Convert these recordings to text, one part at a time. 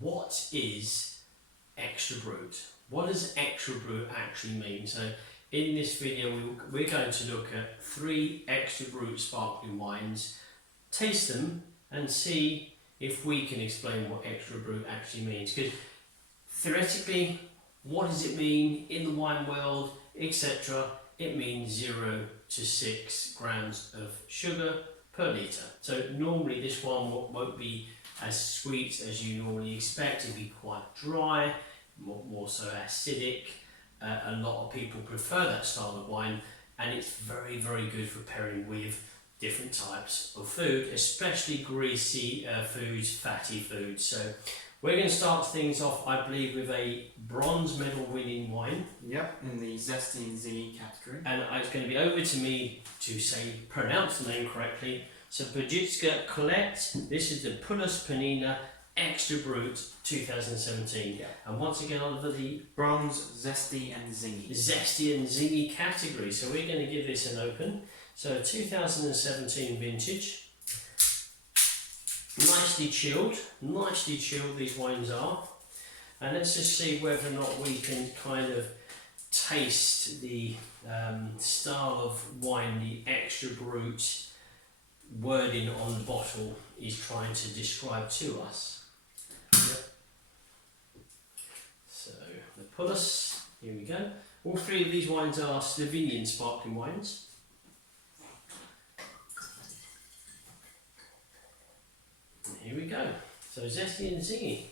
what is extra brut? What does extra brut actually mean? So in this video we're going to look at 3 extra brut sparkling wines, taste them and see if we can explain what extra brut actually means. Because theoretically, what does it mean in the wine world, etc.? It means 0 to 6 grams of sugar per litre. So normally this one won't be as sweet as you normally expect. It'll be quite dry, more so acidic. A lot of people prefer that style of wine, and it's very, very good for pairing with different types of food, especially greasy foods, fatty foods. So we're going to start things off, I believe, with a bronze medal winning wine. Yep, in the Zesty and Zingy category. And it's going to be over to me to pronounce the name correctly. So Bajitska Colette, this is the Pullus Penina Extra Brut 2017. Yeah. And once again, Oliver, the bronze, Zesty and Zingy. Zesty and Zingy category. So we're going to give this an open. So 2017 vintage. Nicely chilled these wines are. And let's just see whether or not we can kind of taste the style of wine the Extra Brut wording on the bottle is trying to describe to us. Yep. So the Pullus, here we go. All 3 of these wines are Slovenian sparkling wines. And here we go. So Zesty and Zingy.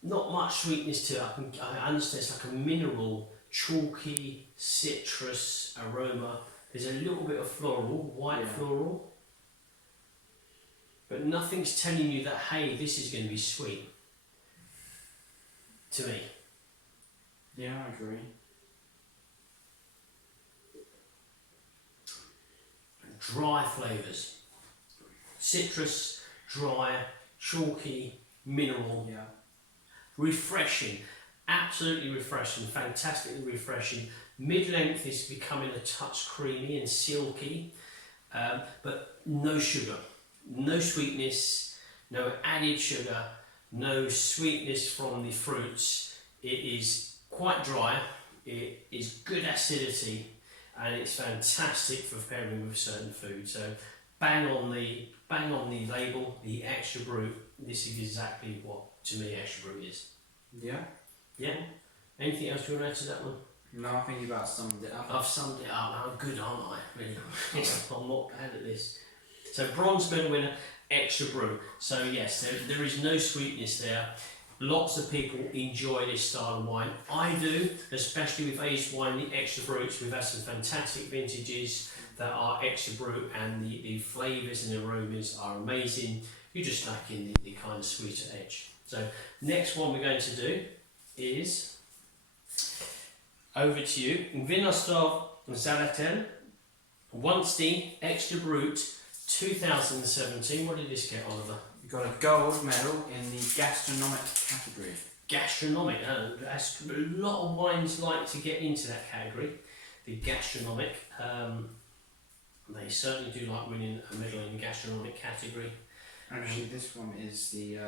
Not much sweetness to it. I understand it's like a mineral, chalky, citrus aroma. There's a little bit of floral, white floral. But nothing's telling you that, hey, this is going to be sweet. To me. Yeah, I agree. Dry flavours. Citrus, dry, chalky, mineral. Yeah. Refreshing, absolutely refreshing, fantastically refreshing. Mid-length is becoming a touch creamy and silky, but no sugar, no sweetness, no added sugar, no sweetness from the fruits. It is quite dry, it is good acidity, and it's fantastic for pairing with certain food. So bang on the label, the Extra Brut. This is exactly what, to me, Extra Brut is. Yeah. Yeah. Anything else you want to add to that one? No, I think you've about summed it up. I've summed it up. I'm good, aren't I? Really? I'm not bad at this. So bronze medal winner, Extra Brut. So yes, there is no sweetness there. Lots of people enjoy this style of wine. I do, especially with aged wine, the Extra Bruts. We've had some fantastic vintages that are Extra Brut, and the flavours and aromas are amazing. You're just lacking the kind of sweeter edge. So next one we're going to do is, over to you, Vinostov Zalatil, once the Extra Brut 2017. What did this get, Oliver? You got a gold medal in the gastronomic category. Gastronomic, a lot of wines like to get into that category, the gastronomic. They certainly do like winning a medal in the gastronomic category. Actually, this one is the...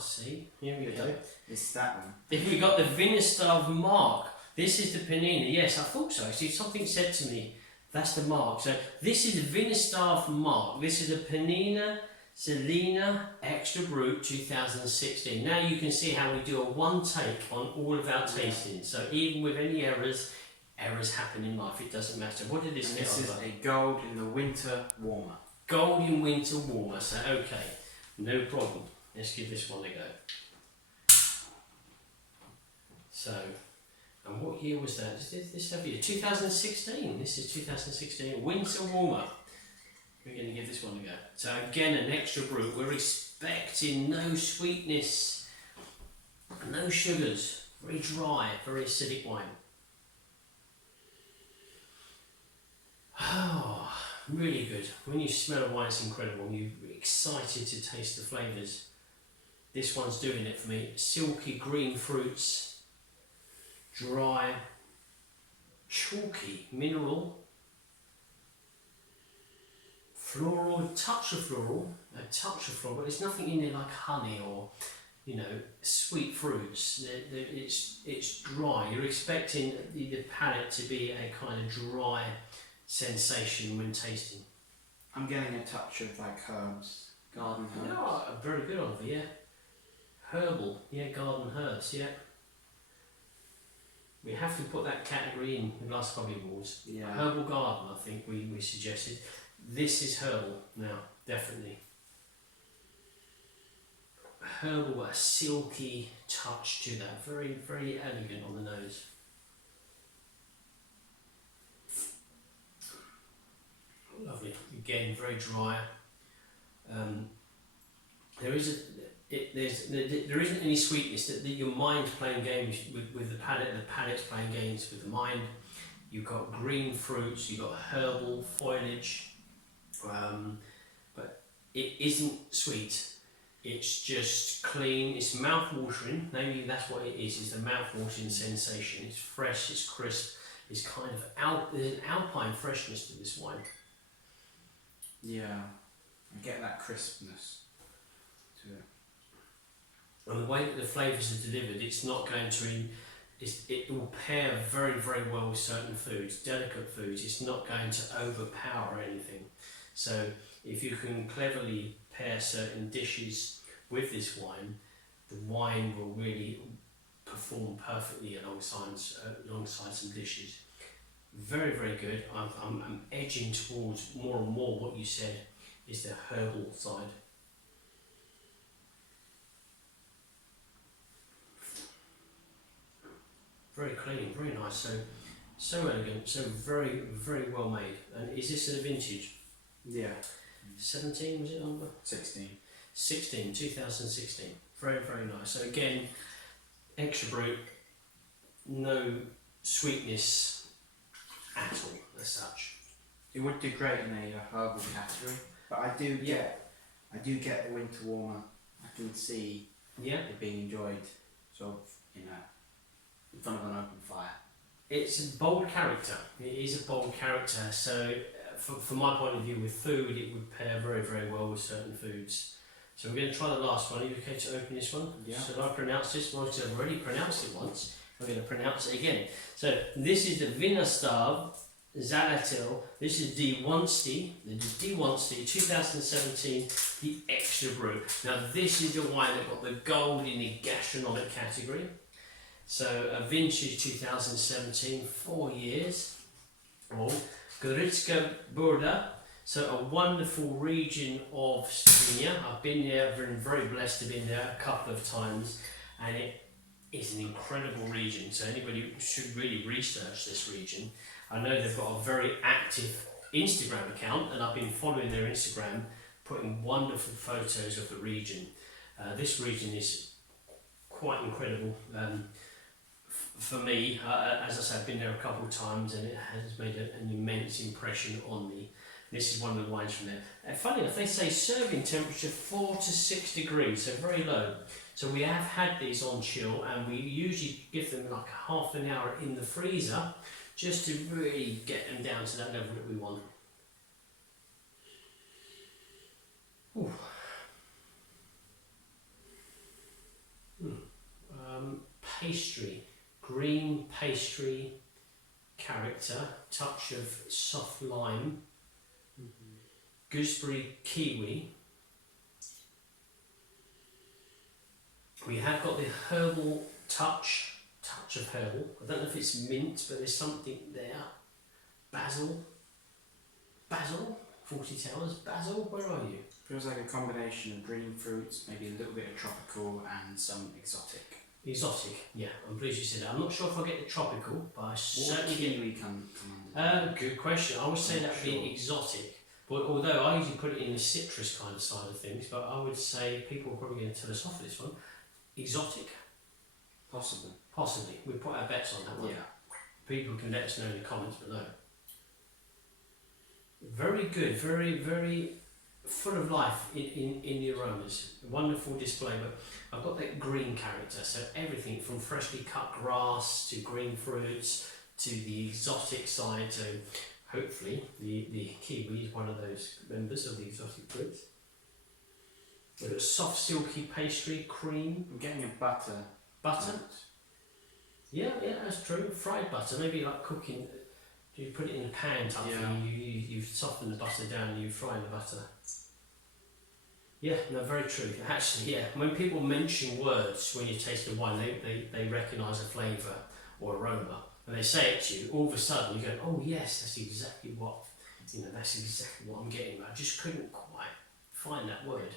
see, here we go. It's that one. If we got the Vinostov mark, this is the Penina. Yes, I thought so. Actually, something said to me, that's the mark. So this is the Vinostov mark. This is a Penina Selena Extra Brut 2016. Now you can see how we do a one take on all of our tastings. So even with any errors happen in life, it doesn't matter. What did this get? This is a gold in the winter warmer. Gold in winter warmer. So okay, no problem. Let's give this one a go. So, and what year was that? This have year? 2016. This is 2016. Winter warmer. We're going to give this one a go. So again, an Extra Brut. We're expecting no sweetness, no sugars. Very dry, very acidic wine. Oh, really good. When you smell a wine, it's incredible. You're excited to taste the flavours. This one's doing it for me. Silky green fruits, dry, chalky, mineral, floral, a touch of floral, but there's nothing in there like honey or, you know, sweet fruits. It's dry. You're expecting the palate to be a kind of dry sensation when tasting. I'm getting a touch of like herbs, garden herbs. Yeah, very good, Oliver, yeah. Herbal, yeah, garden herbs, yeah. We have to put that category in the last couple of awards. Yeah. Herbal garden, I think we suggested. This is herbal now, definitely. Herbal, a silky touch to that. Very, very elegant on the nose. Lovely. Again, very dry. There isn't any sweetness. That your mind's playing games with the palate. The palate's playing games with the mind. You've got green fruits. You've got herbal foliage, but it isn't sweet. It's just clean. It's mouth-watering. Maybe that's what it is. It's the mouth-watering sensation. It's fresh. It's crisp. It's kind of there's an alpine freshness to this wine. Yeah, I get that crispness to it. And the way that the flavours are delivered, it's not going to. It will pair very, very well with certain foods, delicate foods. It's not going to overpower anything. So if you can cleverly pair certain dishes with this wine, the wine will really perform perfectly alongside some dishes. Very, very good. I'm edging towards more and more what you said is the herbal side. Very clean, very nice. So elegant, so very, very well made. And is this a vintage? Yeah. 17 was it number? 16. 16, 2016. Very, very nice. So again, extra brut, no sweetness at all as such. It would do great in a herbal category, but I do get the winter warmer. I can see it being enjoyed sort of in front of an open fire. It's a bold character. It is a bold character. So from my point of view, with food, it would pair very, very well with certain foods. So we're going to try the last one. Are you okay to open this one? Yeah. Should I pronounce this one? Because I've already pronounced it once. I'm going to pronounce it again. So this is the Vinastab Zalatil. This is D1sti, the D1sti 2017, the Extra Brut. Now this is the wine that got the gold in the gastronomic category. So a vintage 2017, 4 years old. Goritska Burda, so a wonderful region of Slovenia. I've been there, been very blessed to be there a couple of times, and it is an incredible region. So anybody should really research this region. I know they've got a very active Instagram account, and I've been following their Instagram, putting wonderful photos of the region. This region is quite incredible. For me, as I said, I've been there a couple of times and it has made an immense impression on me. This is one of the wines from there. Funny enough, they say serving temperature 4 to 6 degrees, so very low. So we have had these on chill, and we usually give them like half an hour in the freezer just to really get them down to that level that we want. Ooh. Pastry. Green pastry character, touch of soft lime, gooseberry kiwi. We have got the herbal touch of herbal. I don't know if it's mint, but there's something there. Basil, 40 Towers. Basil, where are you? Feels like a combination of green fruits, maybe a little bit of tropical and some exotic. Exotic, yeah, I'm pleased you said that. I'm not sure if I get the tropical, but I certainly get... kiwi come under? Good question. I would say that would be exotic, but although I usually put it in the citrus kind of side of things, but I would say people are probably going to tell us off for this one. Exotic. Possibly. We put our bets on that one. Yeah. People can let us know in the comments below. Very good, very, very full of life in the aromas. Wonderful display, but I've got that green character, so everything from freshly cut grass to green fruits to the exotic side. So hopefully the kiwi is one of those members of the exotic Brut. We've got soft silky pastry, cream. I'm getting a butter. Butter? Yeah, that's true. Fried butter, maybe like cooking. You put it in a pan type thing, you soften the butter down and you fry the butter. Yeah, no, very true. Actually, yeah, when people mention words when you taste the wine, they recognise a flavour or aroma. And they say it to you, all of a sudden you go, oh yes, that's exactly what I'm getting. I just couldn't quite find that word.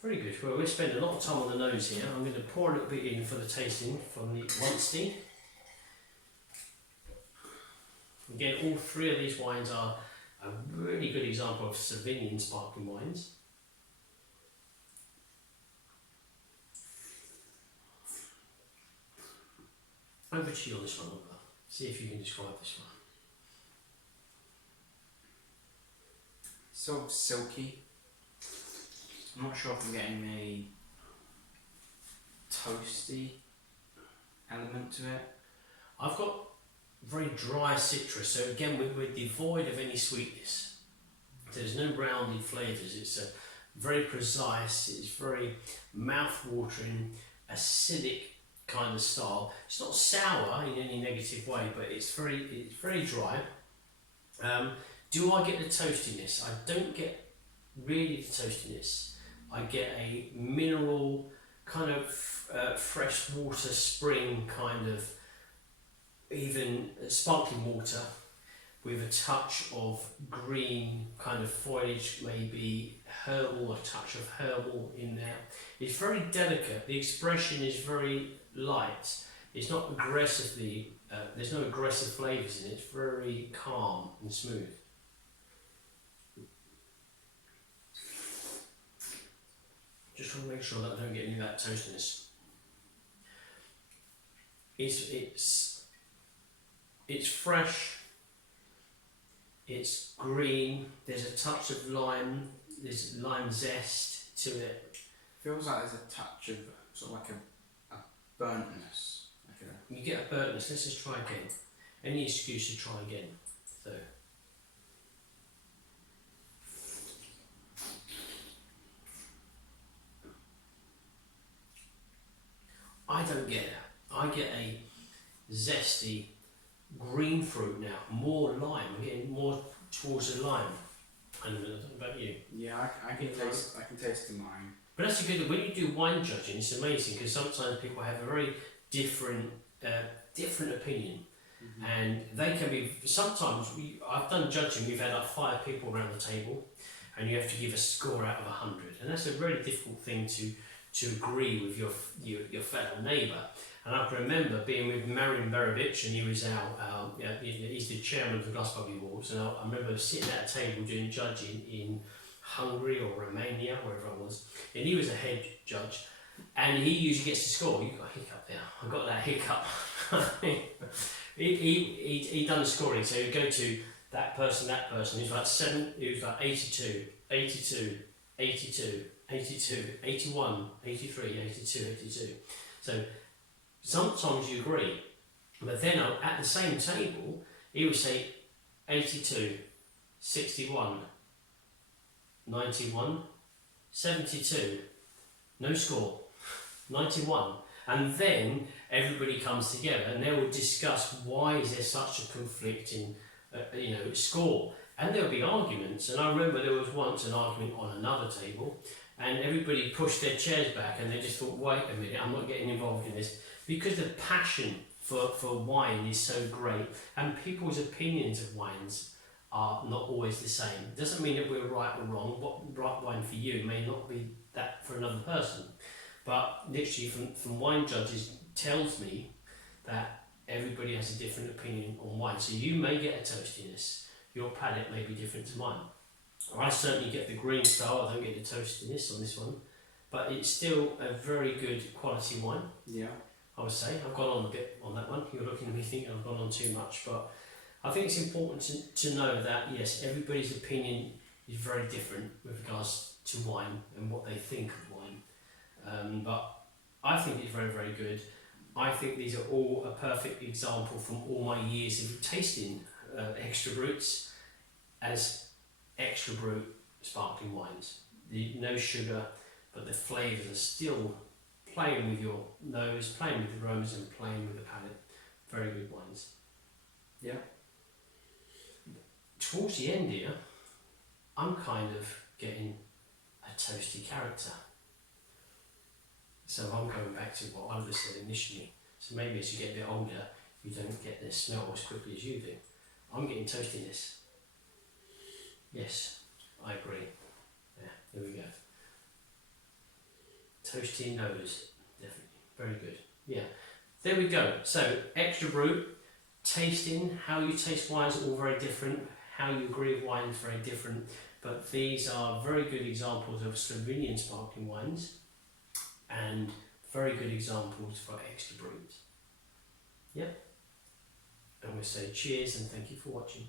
Very good. Well, we're spending a lot of time on the nose here. I'm going to pour a little bit in for the tasting from the Weinstein. Again, all three of these wines are a really good example of Slovenian sparkling wines. Over to you on this one, Oliver. See if you can describe this one. So silky. I'm not sure if I'm getting a toasty element to it. I've got very dry citrus, so again we're devoid of any sweetness. There's no rounded flavours. It's a very precise, it's very mouth-watering, acidic kind of style. It's not sour in any negative way, but it's very dry. Do I get the toastiness? I don't get really the toastiness. I get a mineral kind of fresh water spring kind of, even sparkling water with a touch of green kind of foliage, maybe herbal, a touch of herbal in there. It's very delicate. The expression is very light. It's not aggressively, there's no aggressive flavours in it. It's very calm and smooth. Just want to make sure that I don't get any of that toastiness. It's fresh, it's green, there's a touch of lime, there's lime zest to it. Feels like there's a touch of sort of like a burntness. You get a burntness. Let's just try again. Any excuse to try again. So. I don't get that. I get a zesty green fruit now, more lime. I'm getting more towards the lime. I don't know about you. Yeah, I can taste the lime. But that's a good. When you do wine judging, it's amazing because sometimes people have a very different opinion, and they can be. Sometimes I've done judging. We've had like 5 people around the table, and you have to give a score out of 100, and that's a really difficult thing to agree with your fellow neighbour. And I can remember being with Marin Berovic, and he was he's the chairman of the Glassbuggy Awards, and I remember sitting at a table doing judging in Hungary or Romania, wherever I was, and he was a head judge, and he usually gets to score. You got a hiccup there. I got that hiccup. he done the scoring, so he'd go to that person. He was like 7. He was like 82, 82, 82, 82, 81, 83, 82, 82. So sometimes you agree, but then at the same table, he would say 82, 61, 91, 72, no score, 91. And then everybody comes together and they will discuss why is there such a conflicting score. And there will be arguments. And I remember there was once an argument on another table, and everybody pushed their chairs back and they just thought, wait a minute, I'm not getting involved in this. Because the passion for wine is so great, and people's opinions of wines are not always the same. It doesn't mean that we're right or wrong. What right wine for you may not be that for another person. But literally from wine judges tells me that everybody has a different opinion on wine. So you may get a toastiness. Your palate may be different to mine. I certainly get the green style. I don't get the toastiness on this one. But it's still a very good quality wine. Yeah. I would say. I've gone on a bit on that one. You're looking at me thinking I've gone on too much. But I think it's important to know that, yes, everybody's opinion is very different with regards to wine and what they think of wine. But I think it's very, very good. I think these are all a perfect example from all my years of tasting extra brutes as extra brut sparkling wines. No sugar, but the flavours are still playing with your nose, playing with the aromas and playing with the palate. Very good wines. Yeah. Towards the end here, I'm kind of getting a toasty character. So I'm going back to what I was saying initially. So maybe as you get a bit older, you don't get the smell as quickly as you do. I'm getting toastiness. Yes, I agree. Yeah, there we go. Toasty nose, definitely. Very good. Yeah, there we go. So, extra brut, tasting, how you taste wines are all very different. How you agree with wine is very different. But these are very good examples of Slovenian sparkling wines and very good examples for extra brut. Yep. And we'll say cheers and thank you for watching.